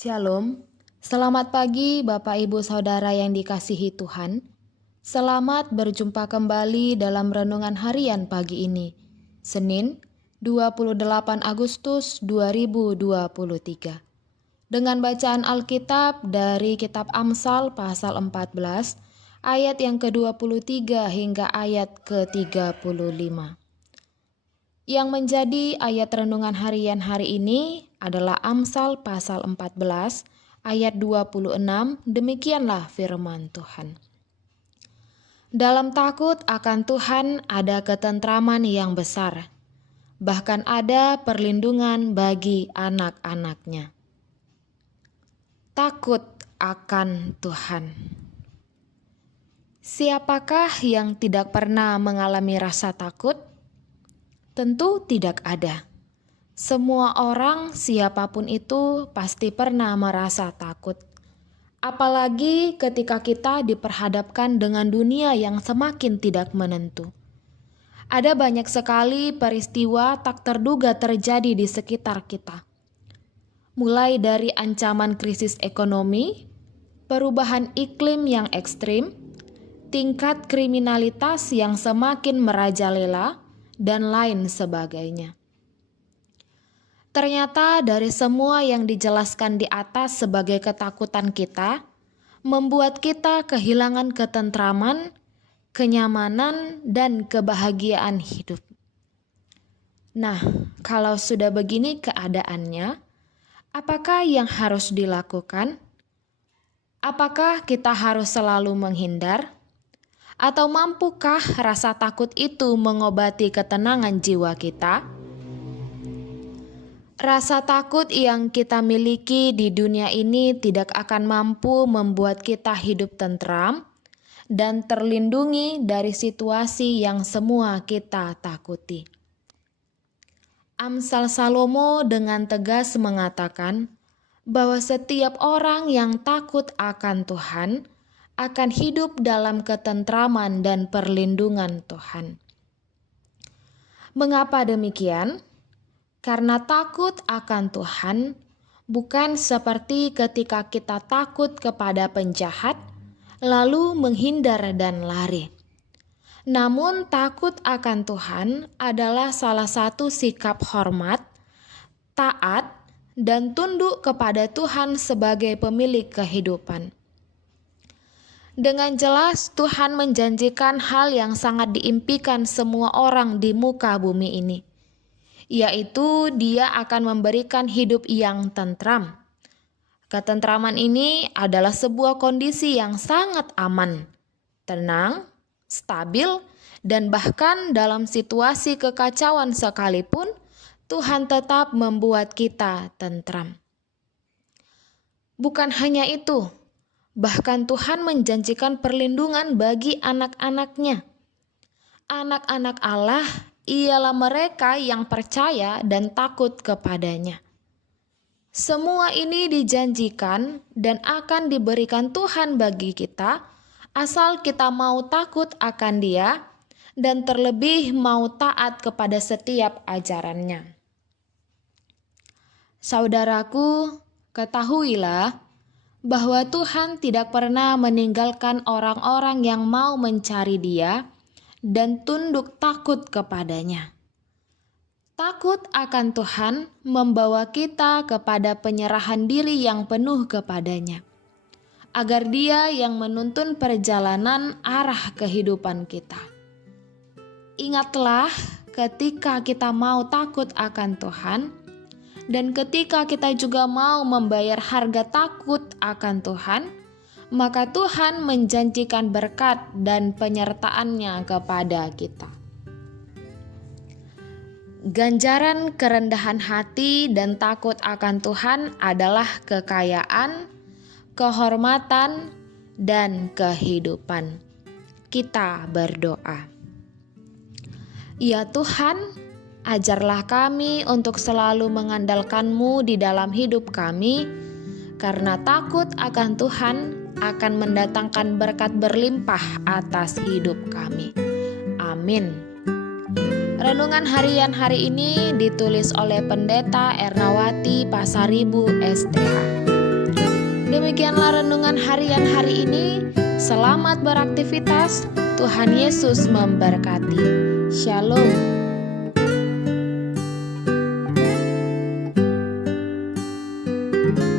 Shalom, selamat pagi Bapak Ibu Saudara yang dikasihi Tuhan. Selamat berjumpa kembali dalam renungan harian pagi ini, Senin 28 Agustus 2023. Dengan bacaan Alkitab dari Kitab Amsal pasal 14, ayat yang ke-23 hingga ayat ke-35. Yang menjadi ayat renungan harian hari ini adalah Amsal pasal 14 ayat 26, demikianlah firman Tuhan. Dalam takut akan Tuhan ada ketentraman yang besar, bahkan ada perlindungan bagi anak-anaknya. Takut akan Tuhan. Siapakah yang tidak pernah mengalami rasa takut? Tentu tidak ada. Semua orang, siapapun itu, pasti pernah merasa takut. Apalagi ketika kita diperhadapkan dengan dunia yang semakin tidak menentu. Ada banyak sekali peristiwa tak terduga terjadi di sekitar kita. Mulai dari ancaman krisis ekonomi, perubahan iklim yang ekstrim, tingkat kriminalitas yang semakin merajalela, dan lain sebagainya. Ternyata dari semua yang dijelaskan di atas sebagai ketakutan kita, membuat kita kehilangan ketentraman, kenyamanan, dan kebahagiaan hidup. Nah, kalau sudah begini keadaannya, apakah yang harus dilakukan? Apakah kita harus selalu menghindar? Atau mampukah rasa takut itu mengobati ketenangan jiwa kita? Rasa takut yang kita miliki di dunia ini tidak akan mampu membuat kita hidup tentram dan terlindungi dari situasi yang semua kita takuti. Amsal Salomo dengan tegas mengatakan bahwa setiap orang yang takut akan Tuhan akan hidup dalam ketentraman dan perlindungan Tuhan. Mengapa demikian? Karena takut akan Tuhan bukan seperti ketika kita takut kepada penjahat, lalu menghindar dan lari. Namun takut akan Tuhan adalah salah satu sikap hormat, taat, dan tunduk kepada Tuhan sebagai pemilik kehidupan. Dengan jelas Tuhan menjanjikan hal yang sangat diimpikan semua orang di muka bumi ini, yaitu Dia akan memberikan hidup yang tentram. Ketentraman ini adalah sebuah kondisi yang sangat aman, tenang, stabil, dan bahkan dalam situasi kekacauan sekalipun, Tuhan tetap membuat kita tentram. Bukan hanya itu, bahkan Tuhan menjanjikan perlindungan bagi anak-anaknya. Anak-anak Allah ialah mereka yang percaya dan takut kepadanya. Semua ini dijanjikan dan akan diberikan Tuhan bagi kita, asal kita mau takut akan Dia dan terlebih mau taat kepada setiap ajarannya. Saudaraku, ketahuilah bahwa Tuhan tidak pernah meninggalkan orang-orang yang mau mencari Dia dan tunduk takut kepadanya. Takut akan Tuhan membawa kita kepada penyerahan diri yang penuh kepadanya, agar Dia yang menuntun perjalanan arah kehidupan kita. Ingatlah ketika kita mau takut akan Tuhan, dan ketika kita juga mau membayar harga takut akan Tuhan, maka Tuhan menjanjikan berkat dan penyertaan-Nya kepada kita. Ganjaran kerendahan hati dan takut akan Tuhan adalah kekayaan, kehormatan, dan kehidupan. Kita berdoa. Ya Tuhan, ajarlah kami untuk selalu mengandalkan-Mu di dalam hidup kami, karena takut akan Tuhan akan mendatangkan berkat berlimpah atas hidup kami. Amin. Renungan harian hari ini ditulis oleh Pendeta Ernawati Pasaribu STH. Demikianlah renungan harian hari ini. Selamat beraktivitas. Tuhan Yesus memberkati. Shalom.